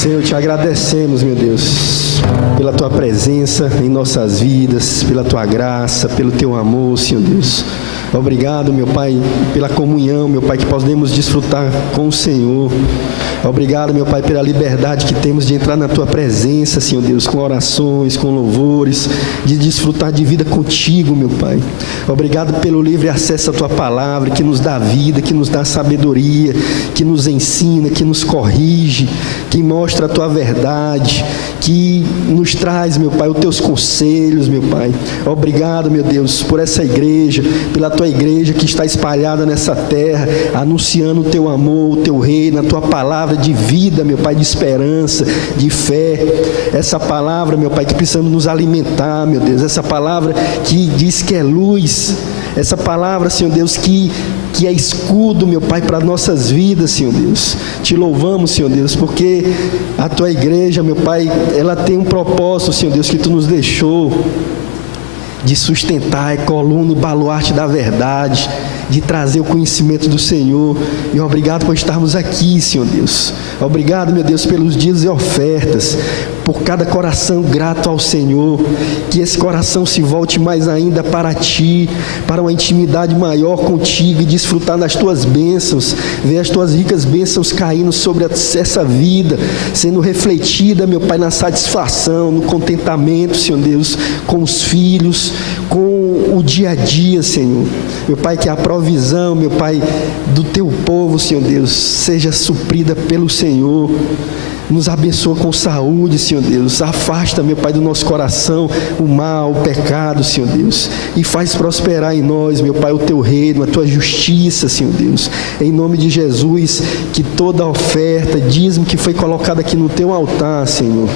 Senhor, te agradecemos, meu Deus, pela tua presença em nossas vidas, pela tua graça, pelo teu amor, Senhor Deus. Obrigado, meu Pai, pela comunhão, meu Pai, que podemos desfrutar com o Senhor. Obrigado, meu Pai, pela liberdade que temos de entrar na tua presença, Senhor Deus, com orações, com louvores, de desfrutar de vida contigo, meu Pai. Obrigado pelo livre acesso à tua palavra, que nos dá vida, que nos dá sabedoria, que nos ensina, que nos corrige, que mostra a tua verdade, que nos traz, meu Pai, os teus conselhos, meu Pai. Obrigado, meu Deus, por essa igreja, pela tua igreja que está espalhada nessa terra, anunciando o teu amor, o teu reino, a tua palavra de vida, meu Pai, de esperança, de fé. Essa palavra, meu Pai, que precisamos nos alimentar, meu Deus. Essa palavra que diz que é luz. Essa palavra, Senhor Deus, que é escudo, meu Pai, para nossas vidas, Senhor Deus. Te louvamos, Senhor Deus, porque a tua igreja, meu Pai, ela tem um propósito, Senhor Deus, que tu nos deixou de sustentar, é coluna e baluarte da verdade, de trazer o conhecimento do Senhor. E obrigado por estarmos aqui, Senhor Deus. Obrigado, meu Deus, pelos dias e ofertas, por cada coração grato ao Senhor. Que esse coração se volte mais ainda para Ti, para uma intimidade maior contigo, e desfrutar das Tuas bênçãos, ver as Tuas ricas bênçãos caindo sobre essa vida, sendo refletida, meu Pai, na satisfação, no contentamento, Senhor Deus, com os filhos, com o dia a dia, Senhor. Meu Pai, que a provisão, meu Pai, do Teu povo, Senhor Deus, seja suprida pelo Senhor. Nos abençoa com saúde, Senhor Deus. Afasta, meu Pai, do nosso coração o mal, o pecado, Senhor Deus. E faz prosperar em nós, meu Pai, o Teu reino, a Tua justiça, Senhor Deus. Em nome de Jesus, que toda oferta, dízimo que foi colocada aqui no Teu altar, Senhor,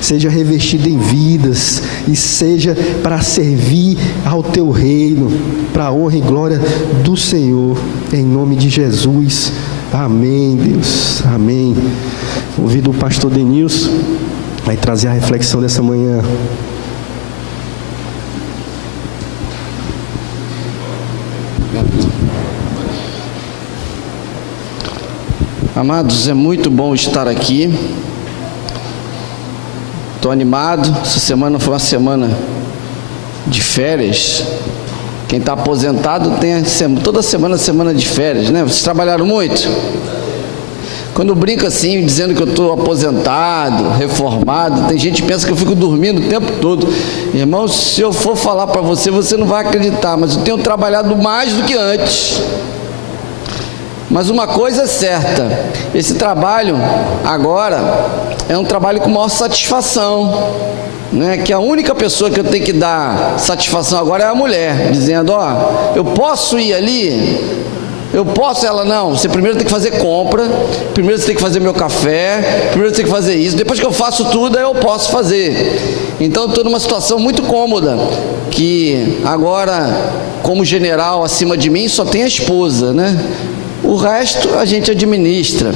seja revestida em vidas e seja para servir ao Teu reino, para a honra e glória do Senhor. Em nome de Jesus. Amém, Deus. Amém. Convido o pastor Denilson a trazer a reflexão dessa manhã. Amados, é muito bom estar aqui. Estou animado. Essa semana foi uma semana de férias. Quem está aposentado tem toda semana de férias, né? Vocês trabalharam muito? Quando eu brinco assim, dizendo que eu estou aposentado, reformado, tem gente que pensa que eu fico dormindo o tempo todo. Irmão, se eu for falar para você, você não vai acreditar, mas eu tenho trabalhado mais do que antes. Mas uma coisa é certa, esse trabalho agora é um trabalho com maior satisfação, né? Que a única pessoa que eu tenho que dar satisfação agora é a mulher, dizendo, ó, eu posso ir ali? Eu posso? Ela, não, você primeiro tem que fazer compra, primeiro você tem que fazer meu café, primeiro você tem que fazer isso, depois que eu faço tudo, aí eu posso fazer. Então eu estou numa situação muito cômoda, que agora, como general acima de mim, só tem a esposa, né? O resto a gente administra.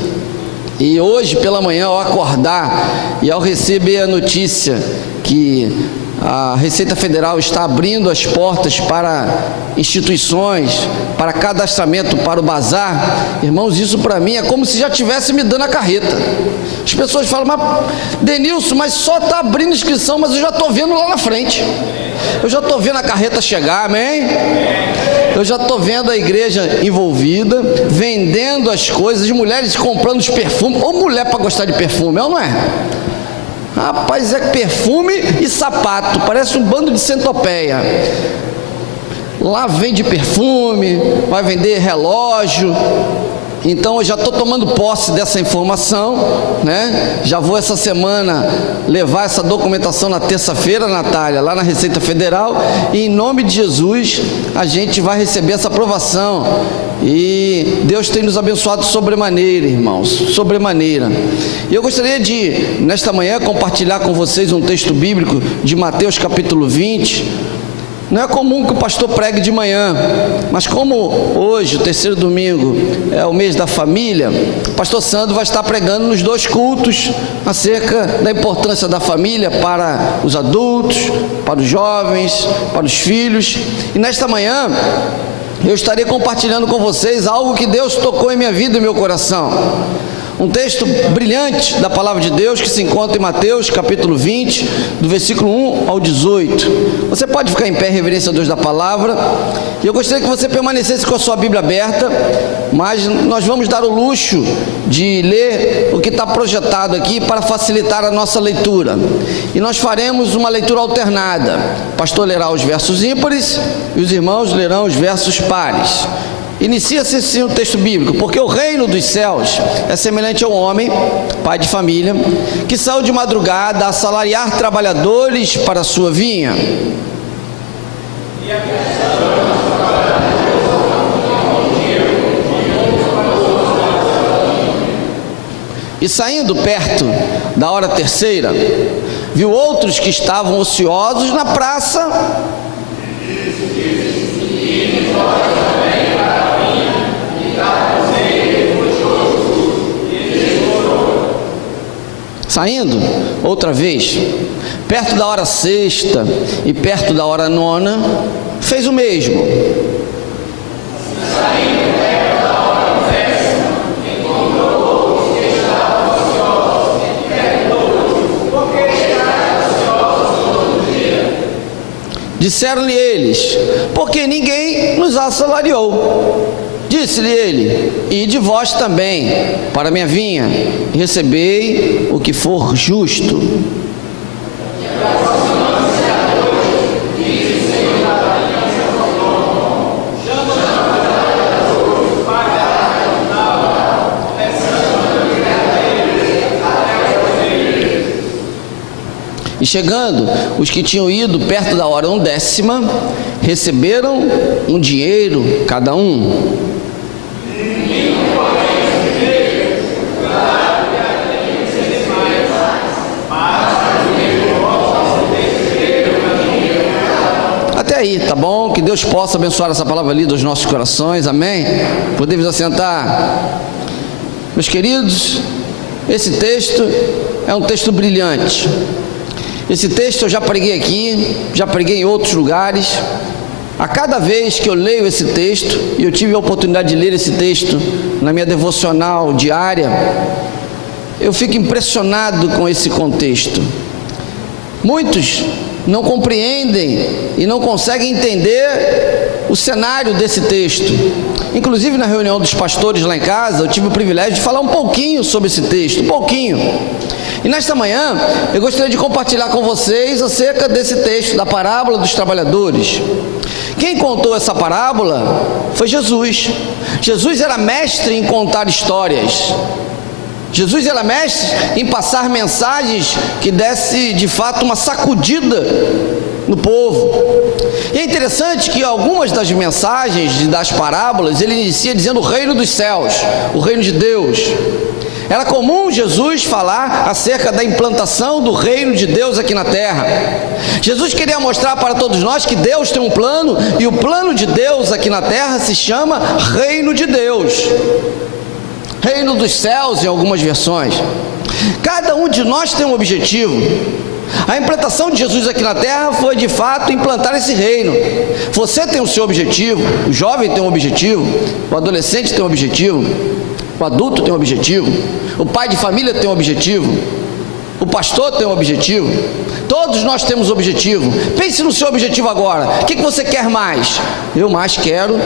E hoje pela manhã, ao acordar e ao receber a notícia que a Receita Federal está abrindo as portas para instituições, para cadastramento para o bazar, irmãos, isso para mim é como se já estivesse me dando a carreta. As pessoas falam, mas Denilson, mas só está abrindo inscrição, mas eu já estou vendo lá na frente, eu já estou vendo a carreta chegar, amém? Eu já estou vendo a igreja envolvida, vendendo as coisas, mulheres comprando os perfumes. Ou mulher para gostar de perfume, é ou não é? Rapaz, é perfume e sapato, parece um bando de centopeia. Lá vende perfume, vai vender relógio. Então eu já estou tomando posse dessa informação, né? Já vou essa semana levar essa documentação na terça-feira, Natália, lá na Receita Federal, e em nome de Jesus a gente vai receber essa aprovação. E Deus tem nos abençoado sobremaneira, irmãos, sobremaneira. E eu gostaria de, nesta manhã, compartilhar com vocês um texto bíblico de Mateus capítulo 20. Não é comum que o pastor pregue de manhã, mas como hoje, o terceiro domingo, é o mês da família, o pastor Sandro vai estar pregando nos dois cultos acerca da importância da família para os adultos, para os jovens, para os filhos. E nesta manhã eu estarei compartilhando com vocês algo que Deus tocou em minha vida e meu coração. Um texto brilhante da palavra de Deus que se encontra em Mateus capítulo 20, do versículo 1 ao 18. Você pode ficar em pé em reverência a Deus da palavra. E eu gostaria que você permanecesse com a sua Bíblia aberta, mas nós vamos dar o luxo de ler o que está projetado aqui para facilitar a nossa leitura. E nós faremos uma leitura alternada. O pastor lerá os versos ímpares e os irmãos lerão os versos pares. Inicia-se assim o texto bíblico: porque o reino dos céus é semelhante ao homem, pai de família, que saiu de madrugada a assalariar trabalhadores para a sua vinha. E saindo perto da hora terceira, viu outros que estavam ociosos na praça. Saindo, outra vez, perto da hora sexta e perto da hora nona, fez o mesmo. Saindo perto da hora décima, encontrou outros que estavam ociosos e perguntou: por que estáis ociosos todo dia? Disseram-lhe eles: porque ninguém nos assalariou. Disse-lhe ele: ide vós também para a minha vinha, e recebei o que for justo. E chegando, os que tinham ido perto da hora 10ª, receberam um dinheiro cada um. Até aí, tá bom? Que Deus possa abençoar essa palavra lida aos nossos corações, amém? Podemos assentar. Meus queridos, esse texto é um texto brilhante. Esse texto eu já preguei aqui, já preguei em outros lugares. A cada vez que eu leio esse texto, e eu tive a oportunidade de ler esse texto na minha devocional diária, eu fico impressionado com esse contexto. Muitos não compreendem e não conseguem entender o cenário desse texto. Inclusive na reunião dos pastores lá em casa, eu tive o privilégio de falar um pouquinho sobre esse texto, um pouquinho. E nesta manhã, eu gostaria de compartilhar com vocês acerca desse texto, da parábola dos trabalhadores. Quem contou essa parábola foi Jesus. Jesus era mestre em contar histórias. Jesus era mestre em passar mensagens que desse de fato uma sacudida no povo. E é interessante que algumas das mensagens das parábolas ele inicia dizendo o reino dos céus, o reino de Deus. Era comum Jesus falar acerca da implantação do reino de Deus aqui na terra. Jesus queria mostrar para todos nós que Deus tem um plano, e o plano de Deus aqui na terra se chama reino de Deus, reino dos céus em algumas versões. Cada um de nós tem um objetivo. A implantação de Jesus aqui na terra foi de fato implantar esse reino. Você tem o seu objetivo, o jovem tem um objetivo, o adolescente tem um objetivo, o adulto tem um objetivo, o pai de família tem um objetivo, o pastor tem um objetivo. Todos nós temos objetivo. Pense no seu objetivo agora. O que você quer mais? Eu mais quero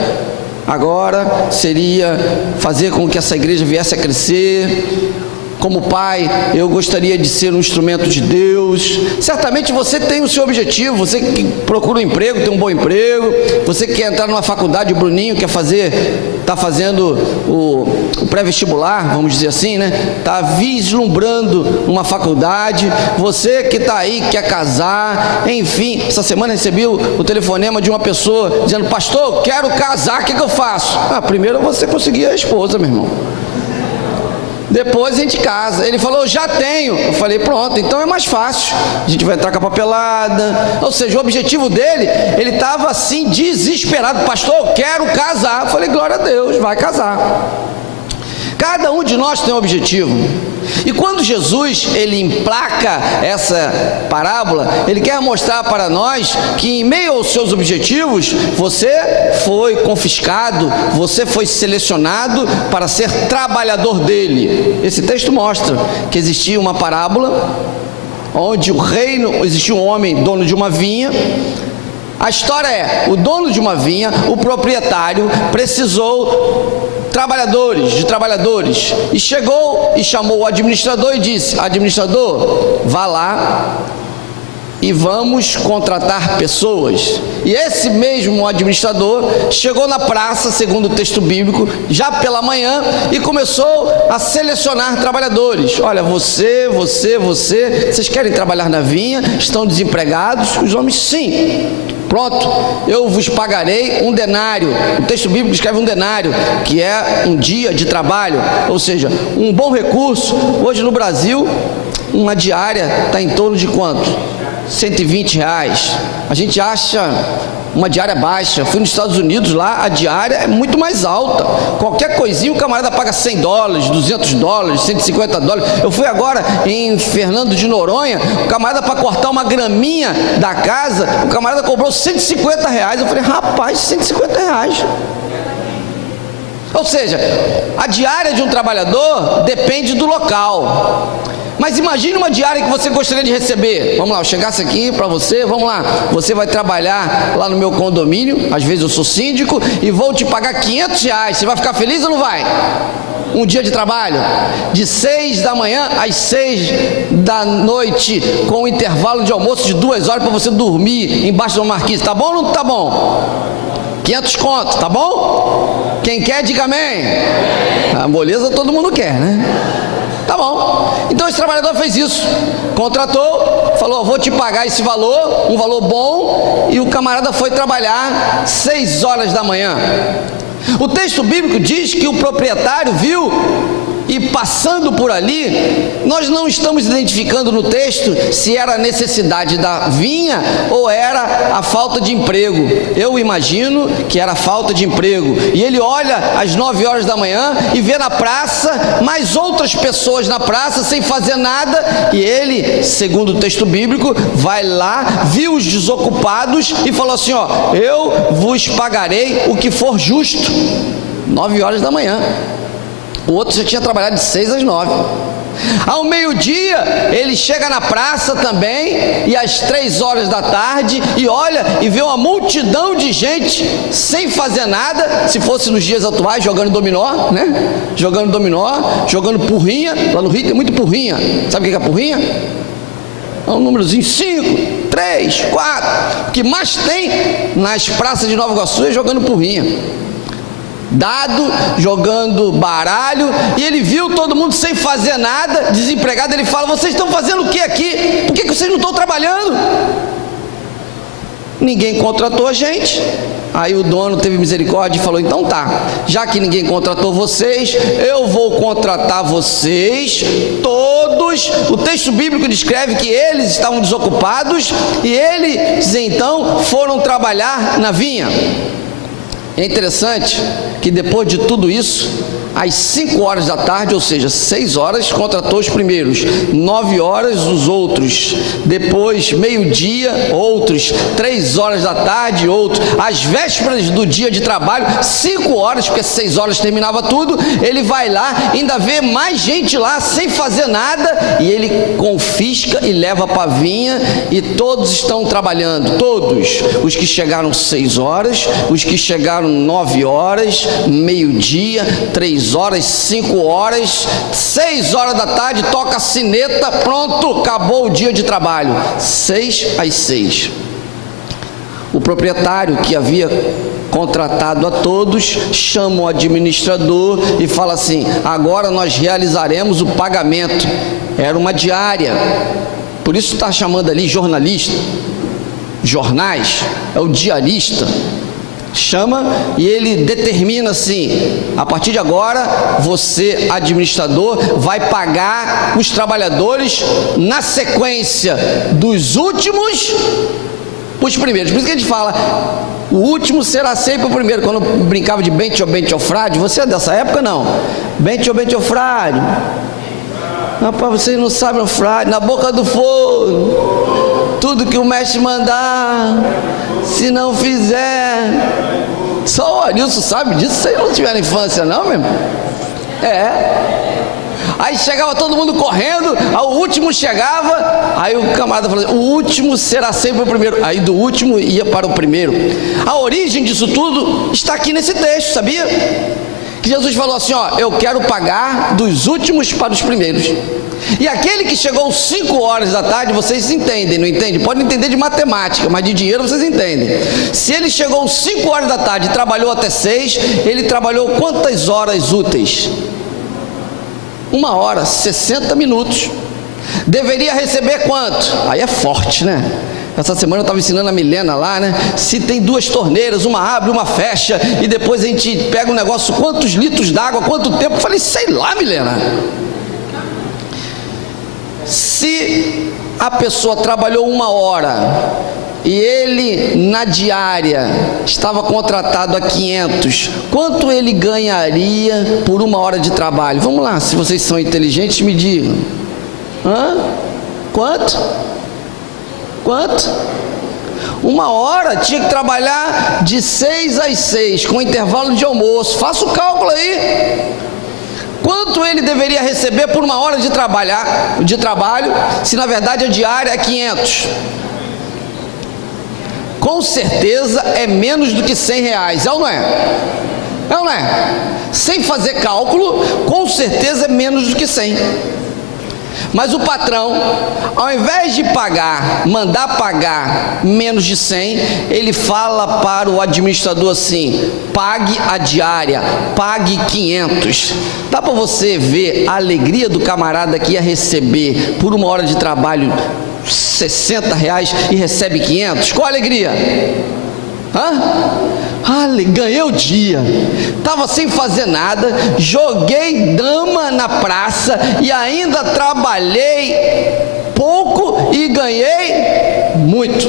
agora seria fazer com que essa igreja viesse a crescer. Como pai, eu gostaria de ser um instrumento de Deus. Certamente você tem o seu objetivo. Você que procura um emprego, tem um bom emprego. Você que quer entrar numa faculdade, o Bruninho quer está fazendo o pré-vestibular, vamos dizer assim, né? Está vislumbrando uma faculdade. Você que está aí, quer casar. Enfim, essa semana recebi o telefonema de uma pessoa dizendo: pastor, quero casar, o que eu faço? Primeiro você conseguir a esposa, meu irmão. Depois a gente casa. Ele falou: já tenho. Eu falei: pronto, então é mais fácil. A gente vai entrar com a papelada. Ou seja, o objetivo dele, ele estava assim desesperado: pastor, eu quero casar. Eu falei: glória a Deus, vai casar. Cada um de nós tem um objetivo. E quando Jesus, ele emplaca essa parábola, ele quer mostrar para nós que em meio aos seus objetivos, você foi confiscado, você foi selecionado para ser trabalhador dele. Esse texto mostra que existia uma parábola, onde existia um homem, dono de uma vinha. A história é, o dono de uma vinha, o proprietário, precisou de trabalhadores, e chegou e chamou o administrador e disse: administrador, vá lá e vamos contratar pessoas. E esse mesmo administrador chegou na praça, segundo o texto bíblico, já pela manhã, e começou a selecionar trabalhadores. Olha, vocês querem trabalhar na vinha? Estão desempregados? Os homens, sim. Pronto, eu vos pagarei um denário. O texto bíblico escreve um denário, que é um dia de trabalho, ou seja, um bom recurso. Hoje no Brasil, uma diária está em torno de quanto? R$120. A gente acha uma diária baixa. Fui nos Estados Unidos, lá a diária é muito mais alta. Qualquer coisinha o camarada paga $100, $200, $150. Eu fui agora em Fernando de Noronha, o camarada, para cortar uma graminha da casa, o camarada cobrou R$150. Eu falei: rapaz, R$150. Ou seja, a diária de um trabalhador depende do local. Mas imagine uma diária que você gostaria de receber. Vamos lá, eu chegasse aqui para você, vamos lá, você vai trabalhar lá no meu condomínio, às vezes eu sou síndico, e vou te pagar R$500. Você vai ficar feliz ou não vai? Um dia de trabalho, de 6 da manhã às 6 da noite, com um intervalo de almoço de 2 horas para você dormir embaixo de uma marquise. Tá bom ou não tá bom? 500 conto, tá bom? Quem quer, diga amém. A moleza todo mundo quer, né? Tá bom. Então esse trabalhador fez isso, contratou, falou: vou te pagar esse valor, um valor bom, e o camarada foi trabalhar 6 horas da manhã. O texto bíblico diz que o proprietário viu, e passando por ali, nós não estamos identificando no texto se era a necessidade da vinha ou era a falta de emprego. Eu imagino que era a falta de emprego. E ele olha às 9 horas da manhã e vê na praça mais outras pessoas na praça sem fazer nada, e ele, segundo o texto bíblico, vai lá, viu os desocupados e falou assim: ó, eu vos pagarei o que for justo. 9 horas da manhã. O outro já tinha trabalhado de 6 às 9. Ao meio-dia, ele chega na praça também, e às 3 horas da tarde, e olha e vê uma multidão de gente sem fazer nada. Se fosse nos dias atuais, jogando dominó, né? Jogando dominó, jogando porrinha. Lá no Rio tem muito porrinha. Sabe o que é porrinha? É um númerozinho: 5, 3, 4. O que mais tem nas praças de Nova Iguaçu é jogando porrinha, dado, jogando baralho. E ele viu todo mundo sem fazer nada, desempregado. Ele fala: vocês estão fazendo o que aqui? Por que vocês não estão trabalhando? Ninguém contratou a gente. Aí o dono teve misericórdia e falou: então tá, já que ninguém contratou vocês, eu vou contratar vocês todos. O texto bíblico descreve que eles estavam desocupados, e eles então foram trabalhar na vinha. É interessante que depois de tudo isso, às 5 horas da tarde, ou seja, 6 horas, contratou os primeiros, 9 horas os outros, depois meio-dia outros, 3 horas da tarde outros, às vésperas do dia de trabalho, 5 horas, porque 6 horas terminava tudo, ele vai lá, ainda vê mais gente lá sem fazer nada, e ele confisca e leva para a vinha, e todos estão trabalhando, todos, os que chegaram 6 horas, os que chegaram 9 horas, meio-dia, 3 horas, 5 horas, 6 horas da tarde, toca a sineta, pronto, acabou o dia de trabalho, 6 às 6. O proprietário, que havia contratado a todos, chama o administrador e fala assim: agora nós realizaremos o pagamento. Era uma diária, por isso está chamando ali jornalista, jornais, é o diarista. Chama e ele determina assim: a partir de agora, você, administrador, vai pagar os trabalhadores na sequência dos últimos os primeiros. Por isso que a gente fala: o último será sempre o primeiro. Quando eu brincava de Bente ou Bente ou Frade, você é dessa época? Não. Bente ou Bente ou Frade? Rapaz, vocês não sabem, frade, na boca do fogo, tudo que o mestre mandar, se não fizer. Só o Arilson sabe disso, vocês não tiveram infância não, meu irmão? Aí chegava todo mundo correndo, o último chegava, aí o camarada falou, o último será sempre o primeiro. Aí do último ia para o primeiro. A origem disso tudo está aqui nesse texto, sabia? Que Jesus falou assim, eu quero pagar dos últimos para os primeiros. E aquele que chegou 5 horas da tarde, vocês entendem, não entendem? Podem entender de matemática, mas de dinheiro vocês entendem. Se ele chegou 5 horas da tarde e trabalhou até 6, ele trabalhou quantas horas úteis? 1 hora, 60 minutos. Deveria receber quanto? Aí é forte, né? Essa semana eu estava ensinando a Milena lá, né? Se tem 2 torneiras, uma abre, uma fecha, e depois a gente pega um negócio, quantos litros d'água, quanto tempo? Eu falei, sei lá, Milena. Se a pessoa trabalhou 1 hora e ele na diária estava contratado a 500, quanto ele ganharia por 1 hora de trabalho? Vamos lá, se vocês são inteligentes, me digam. Quanto? 1 hora, tinha que trabalhar de 6 às 6, com intervalo de almoço. Faça o cálculo aí. Quanto ele deveria receber por 1 hora de trabalho, se na verdade a diária é 500? Com certeza é menos do que R$100, é ou não é? É ou não é? Sem fazer cálculo, com certeza é menos do que 100. Mas o patrão, ao invés de mandar pagar menos de 100, ele fala para o administrador assim, pague a diária, pague 500. Dá para você ver a alegria do camarada que ia receber por 1 hora de trabalho R$60 e recebe 500? Qual a alegria? Ganhei o dia, estava sem fazer nada, joguei dama na praça e ainda trabalhei pouco e ganhei muito.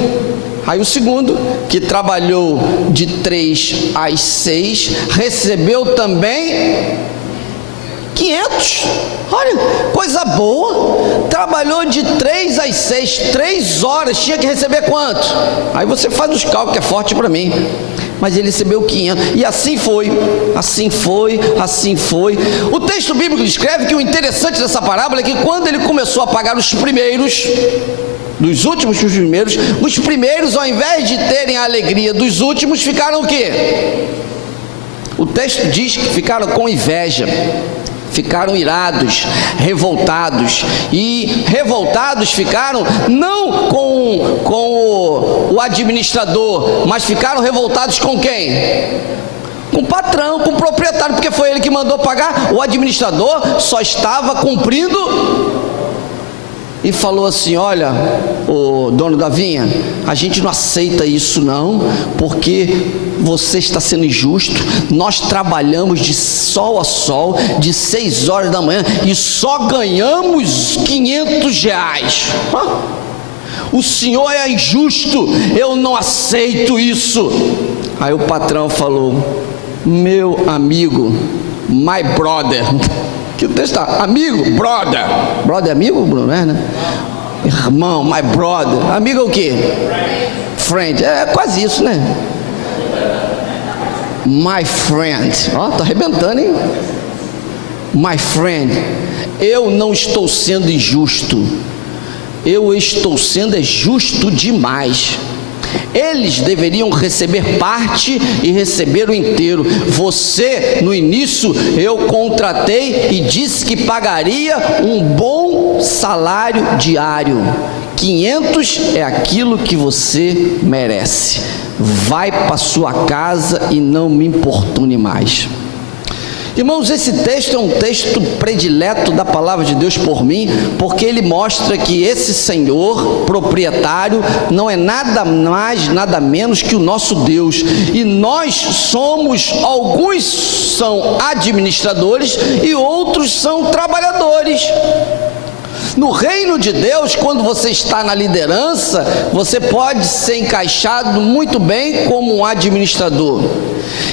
Aí o segundo, que trabalhou de 3 às 6, recebeu também 500. Olha, coisa boa. Trabalhou de 3 às 6, 3 horas, tinha que receber quanto? Aí você faz os cálculos, que é forte para mim. Mas ele recebeu 500, e assim foi. O texto bíblico descreve que o interessante dessa parábola é que quando ele começou a pagar os primeiros, dos últimos para os primeiros, os primeiros, ao invés de terem a alegria dos últimos, ficaram o quê? O texto diz que ficaram com inveja, ficaram irados, revoltados, e revoltados ficaram não com o administrador, mas ficaram revoltados com quem? Com o patrão, com o proprietário, porque foi ele que mandou pagar. O administrador só estava cumprindo e falou assim, olha, o dono da vinha, a gente não aceita isso não, porque você está sendo injusto. Nós trabalhamos de sol a sol, de 6 horas da manhã, e só ganhamos R$500. O senhor é injusto, eu não aceito isso. Aí o patrão falou, meu amigo, my brother, que o texto está, amigo, brother é amigo, Bruno, né? Irmão, my brother, amigo é o quê? Friend, é quase isso, né? My friend, tá arrebentando, hein? My friend, eu não estou sendo injusto, eu estou sendo justo demais. Eles deveriam receber parte e receber o inteiro. Você, no início, eu contratei e disse que pagaria um bom salário diário. 500 é aquilo que você merece. Vai para sua casa e não me importune mais. Irmãos, esse texto é um texto predileto da palavra de Deus por mim, porque ele mostra que esse Senhor proprietário não é nada mais, nada menos que o nosso Deus, e nós somos, alguns são administradores e outros são trabalhadores. No reino de Deus, quando você está na liderança, você pode ser encaixado muito bem como um administrador.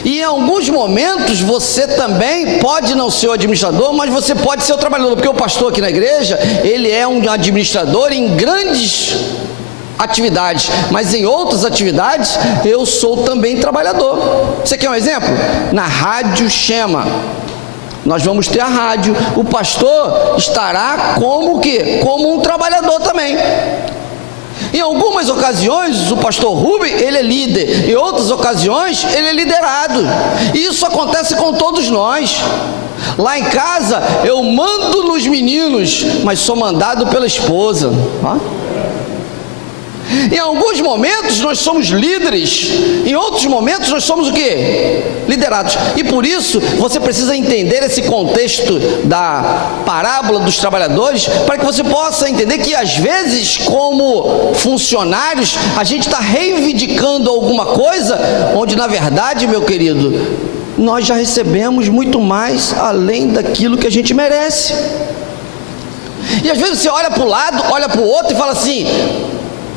E em alguns momentos você também pode não ser o administrador, mas você pode ser o trabalhador, porque o pastor aqui na igreja, ele é um administrador em grandes atividades, mas em outras atividades eu sou também trabalhador. Você quer um exemplo? Na Rádio Shema, nós vamos ter a rádio, o pastor estará como o quê? Como um trabalhador também. Em algumas ocasiões o pastor Rubem, ele é líder, em outras ocasiões ele é liderado, e isso acontece com todos nós. Lá em casa eu mando nos meninos, mas sou mandado pela esposa. Em alguns momentos nós somos líderes, em outros momentos nós somos o quê? Liderados. E por isso você precisa entender esse contexto da parábola dos trabalhadores, para que você possa entender que às vezes, como funcionários, a gente está reivindicando alguma coisa, onde na verdade, meu querido, nós já recebemos muito mais além daquilo que a gente merece. E às vezes você olha para o lado, olha para o outro e fala assim,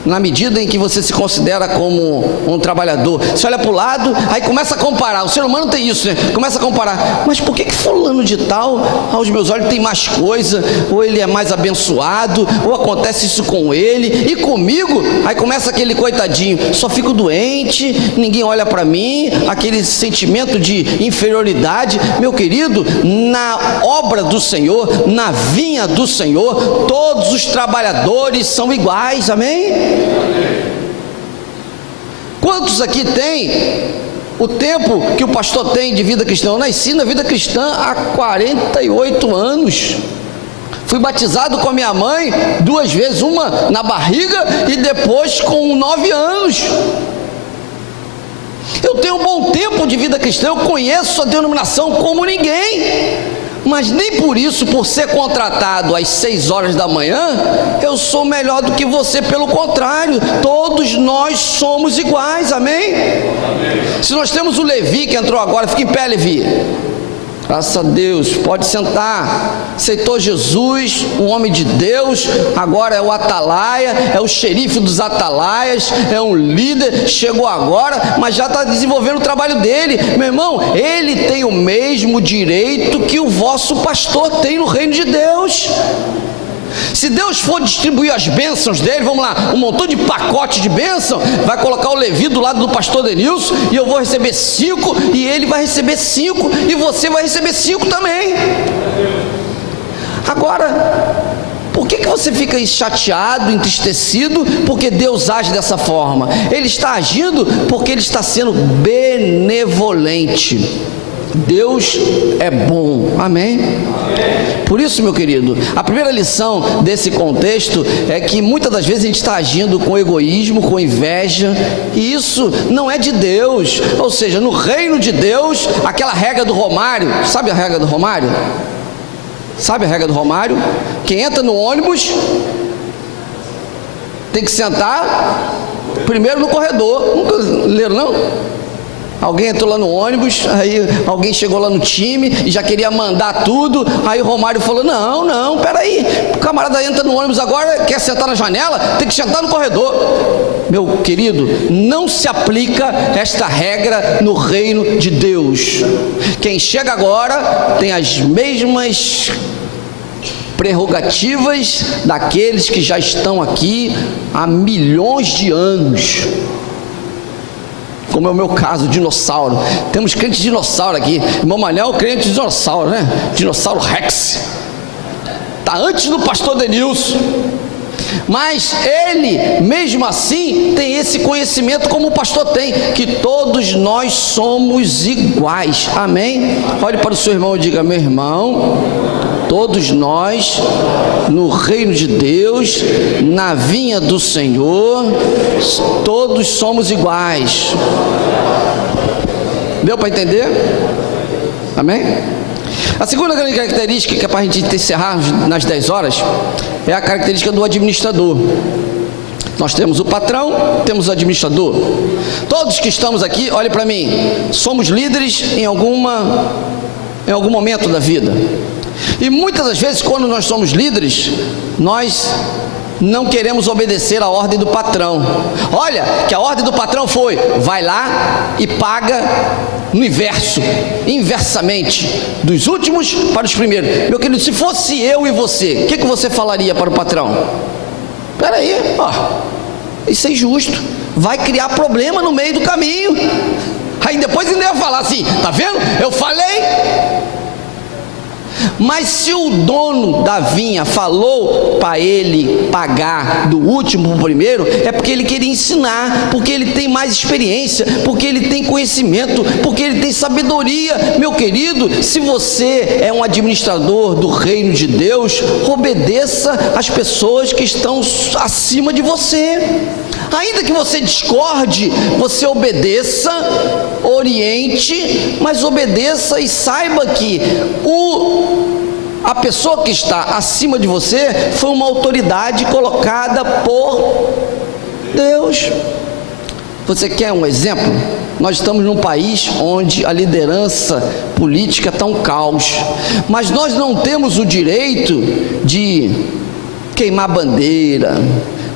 na medida em que você se considera como um trabalhador, você olha para o lado, aí começa a comparar. O ser humano tem isso, né? Começa a comparar, mas por que fulano de tal, aos meus olhos, tem mais coisa, ou ele é mais abençoado, ou acontece isso com ele, e comigo, aí começa aquele coitadinho, só fico doente, ninguém olha para mim, aquele sentimento de inferioridade. Meu querido, na obra do Senhor, na vinha do Senhor, todos os trabalhadores são iguais, amém? Quantos aqui tem o tempo que o pastor tem de vida cristã? Eu nasci na vida cristã há 48 anos. Fui batizado com a minha mãe 2 vezes, uma na barriga e depois com 9 anos. Eu tenho um bom tempo de vida cristã, eu conheço a denominação como ninguém. Mas nem por isso, por ser contratado às 6 horas da manhã, eu sou melhor do que você. Pelo contrário, todos nós somos iguais, amém? Amém. Se nós temos o Levi que entrou agora, fica em pé, Levi. Graças a Deus, pode sentar. Aceitou Jesus, um homem de Deus, agora é o atalaia, é o xerife dos atalaias, é um líder, chegou agora, mas já está desenvolvendo o trabalho dele. Meu irmão, ele tem o mesmo direito que o vosso pastor tem no reino de Deus. Se Deus for distribuir as bênçãos dele, vamos lá, um montão de pacote de bênção, vai colocar o Levi do lado do pastor Denilson, e eu vou receber 5, e ele vai receber 5, e você vai receber 5 também. Agora, por que você fica chateado, entristecido, porque Deus age dessa forma? Ele está agindo porque ele está sendo benevolente. Deus é bom, amém? Por isso, meu querido, a primeira lição desse contexto é que muitas das vezes a gente está agindo com egoísmo, com inveja, e isso não é de Deus. Ou seja, no reino de Deus, aquela regra do Romário, sabe a regra do Romário? Sabe a regra do Romário? Quem entra no ônibus tem que sentar primeiro no corredor. Nunca leram, não? Alguém entrou lá no ônibus, aí alguém chegou lá no time e já queria mandar tudo, aí o Romário falou, não, peraí, o camarada entra no ônibus agora, quer sentar na janela, tem que sentar no corredor. Meu querido, não se aplica esta regra no reino de Deus. Quem chega agora tem as mesmas prerrogativas daqueles que já estão aqui há milhões de anos. Como é o meu caso, dinossauro. Temos crente dinossauro aqui. Irmão Manel, crente dinossauro, né? Dinossauro Rex. Está antes do pastor Denilson. Mas ele, mesmo assim, tem esse conhecimento como o pastor tem, que todos nós somos iguais. Amém? Olhe para o seu irmão e diga, meu irmão, todos nós, no reino de Deus, na vinha do Senhor, todos somos iguais. Deu para entender? Amém? A segunda grande característica, que é para a gente encerrar nas 10 horas, é a característica do administrador. Nós temos o patrão, temos o administrador. Todos que estamos aqui, olhe para mim, somos líderes em algum momento da vida. E muitas das vezes, quando nós somos líderes, nós não queremos obedecer a ordem do patrão. Olha, que a ordem do patrão foi: vai lá e paga no inversamente, dos últimos para os primeiros. Meu querido, se fosse eu e você, o que você falaria para o patrão? Espera aí, isso é injusto, vai criar problema no meio do caminho. Aí depois ainda ia falar assim: tá vendo? Eu falei. Mas se o dono da vinha falou para ele pagar do último para o primeiro, é porque ele queria ensinar, porque ele tem mais experiência, porque ele tem conhecimento, porque ele tem sabedoria. Meu querido, se você é um administrador do reino de Deus, obedeça às pessoas que estão acima de você. Ainda que você discorde, você obedeça, oriente, mas obedeça e saiba que a pessoa que está acima de você foi uma autoridade colocada por Deus. Você quer um exemplo? Nós estamos num país onde a liderança política está um caos, mas nós não temos o direito de queimar bandeira,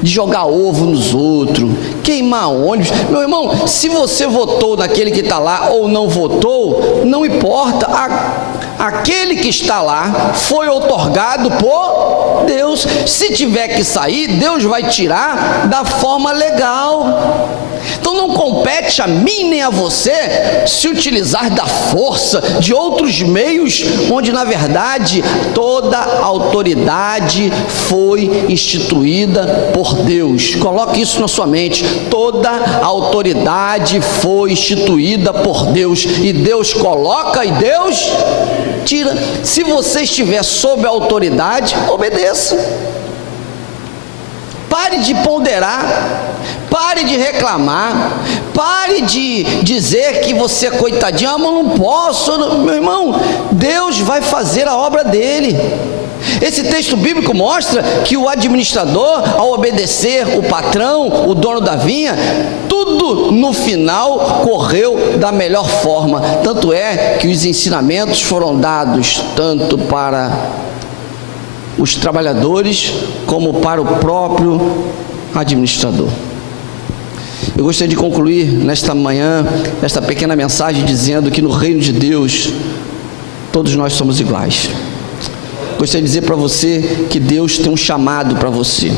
de jogar ovo nos outros, queimar ônibus. Meu irmão, se você votou naquele que está lá ou não votou, não importa. Aquele que está lá foi outorgado por Deus. Se tiver que sair, Deus vai tirar da forma legal. Então não compete a mim nem a você se utilizar da força, de outros meios, onde na verdade toda autoridade foi instituída por Deus. Coloque isso na sua mente: toda autoridade foi instituída por Deus, e Deus coloca e Deus tira. Se você estiver sob a autoridade, obedeça. Pare de ponderar, pare de reclamar, pare de dizer que você é coitadinho. Mas não posso, meu irmão. Deus vai fazer a obra dele. Esse texto bíblico mostra que o administrador, ao obedecer o patrão, o dono da vinha, tudo no final correu da melhor forma. Tanto é que os ensinamentos foram dados tanto para os trabalhadores como para o próprio administrador. Eu gostaria de concluir nesta manhã esta pequena mensagem dizendo que no reino de Deus todos nós somos iguais. Gostaria de dizer para você que Deus tem um chamado para você.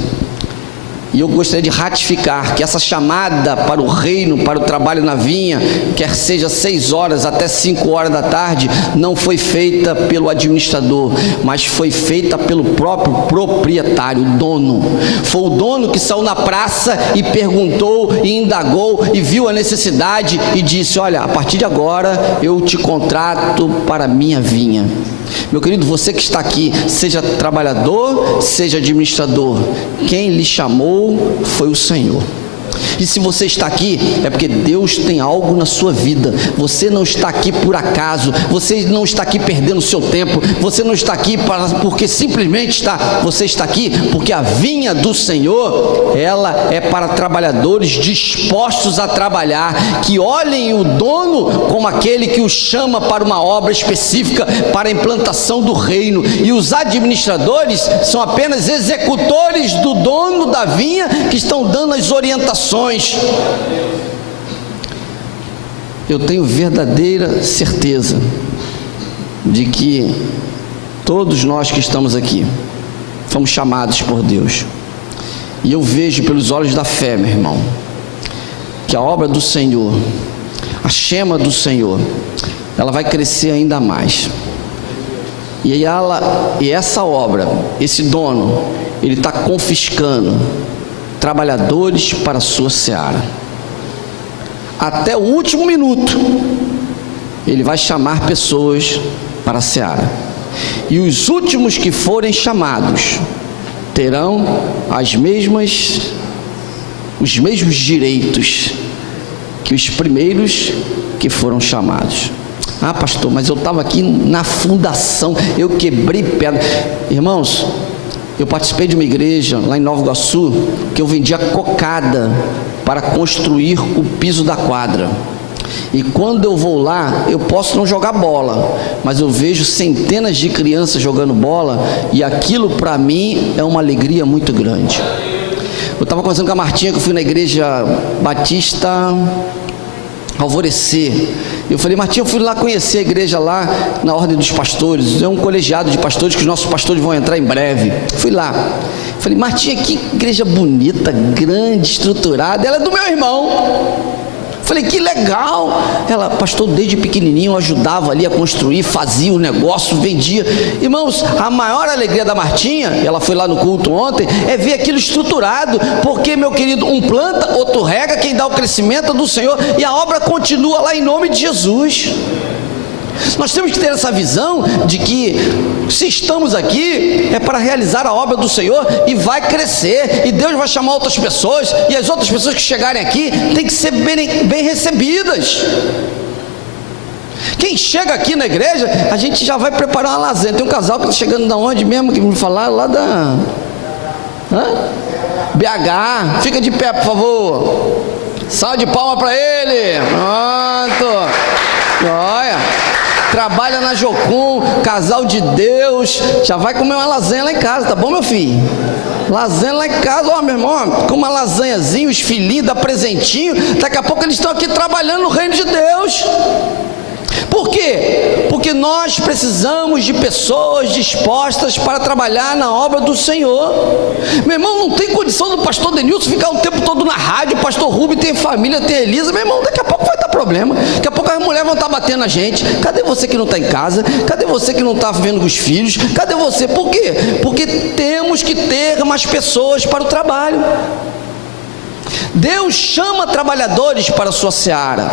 E eu gostaria de ratificar que essa chamada para o reino, para o trabalho na vinha, quer seja 6 horas até 5 horas da tarde, não foi feita pelo administrador, mas foi feita pelo próprio proprietário, o dono. Foi o dono que saiu na praça e perguntou e indagou e viu a necessidade e disse: olha, a partir de agora eu te contrato para a minha vinha. Meu querido, você que está aqui, seja trabalhador, seja administrador, quem lhe chamou foi o Senhor. E se você está aqui, é porque Deus tem algo na sua vida. Você não está aqui por acaso, você não está aqui perdendo o seu tempo, você não está aqui porque simplesmente está. Você está aqui porque a vinha do Senhor, ela é para trabalhadores dispostos a trabalhar, que olhem o dono como aquele que o chama para uma obra específica, para a implantação do reino. E os administradores são apenas executores do dono da vinha, que estão dando as orientações. Eu tenho verdadeira certeza de que todos nós que estamos aqui fomos chamados por Deus, e eu vejo pelos olhos da fé, meu irmão, que a obra do Senhor, a chama do Senhor, ela vai crescer ainda mais. E essa obra, esse dono, ele está confiscando trabalhadores para a sua seara. Até o último minuto ele vai chamar pessoas para a seara, e os últimos que forem chamados terão os mesmos direitos que os primeiros que foram chamados. Ah, pastor, mas eu estava aqui na fundação, eu quebrei pedra. Irmãos, eu participei de uma igreja lá em Nova Iguaçu, que eu vendia cocada para construir o piso da quadra. E quando eu vou lá, eu posso não jogar bola, mas eu vejo centenas de crianças jogando bola, e aquilo para mim é uma alegria muito grande. Eu estava conversando com a Martinha, que eu fui na igreja Batista Alvorecer. Eu falei: Martinha, eu fui lá conhecer a igreja lá na Ordem dos Pastores, é um colegiado de pastores que os nossos pastores vão entrar em breve. Fui lá. Falei: Martinha, que igreja bonita, grande, estruturada. Ela é do meu irmão. Falei: que legal. Ela, pastor, desde pequenininho eu ajudava ali a construir, fazia o negócio, vendia. Irmãos, a maior alegria da Martinha, ela foi lá no culto ontem, é ver aquilo estruturado, porque, meu querido, um planta, outro rega, quem dá o crescimento é do Senhor, e a obra continua lá em nome de Jesus. Nós temos que ter essa visão de que, se estamos aqui, é para realizar a obra do Senhor, e vai crescer, e Deus vai chamar outras pessoas, e as outras pessoas que chegarem aqui têm que ser bem recebidas. Quem chega aqui na igreja, a gente já vai preparar uma lasanha. Tem um casal que está chegando da onde mesmo, que me falaram, lá da BH. Fica de pé, por favor. Salve de palma para ele. Pronto. Olha, trabalha na Jocum, casal de Deus. Já vai comer uma lasanha lá em casa, tá bom, meu filho? Lasanha lá em casa, ó, meu irmão, com uma lasanhazinha, os filhinhos, dá presentinho. Daqui a pouco eles estão aqui trabalhando no reino de Deus. Por quê? Porque nós precisamos de pessoas dispostas para trabalhar na obra do Senhor. Meu irmão, não tem condição do pastor Denilson ficar o tempo todo na rádio. O pastor Rubem tem família, tem Elisa. Meu irmão, daqui a pouco vai dar problema. Daqui a pouco as mulheres vão estar batendo na gente. Cadê você que não está em casa? Cadê você que não está vivendo com os filhos? Cadê você? Por quê? Porque temos que ter mais pessoas para o trabalho. Deus chama trabalhadores para a sua seara.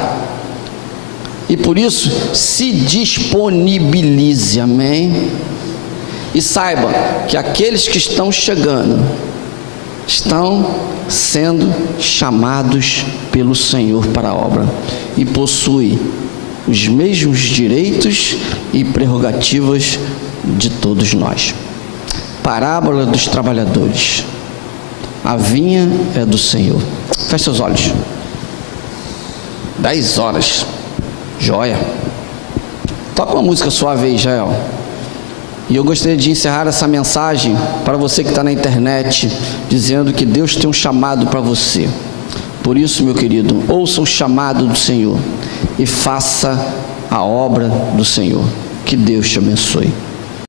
E por isso, se disponibilize, amém? E saiba que aqueles que estão chegando, estão sendo chamados pelo Senhor para a obra, e possuem os mesmos direitos e prerrogativas de todos nós. Parábola dos trabalhadores. A vinha é do Senhor. Feche seus olhos. 10 horas. Joia. Toca uma música suave aí, Jael. E eu gostaria de encerrar essa mensagem para você que está na internet, dizendo que Deus tem um chamado para você. Por isso, meu querido, ouça o chamado do Senhor e faça a obra do Senhor. Que Deus te abençoe.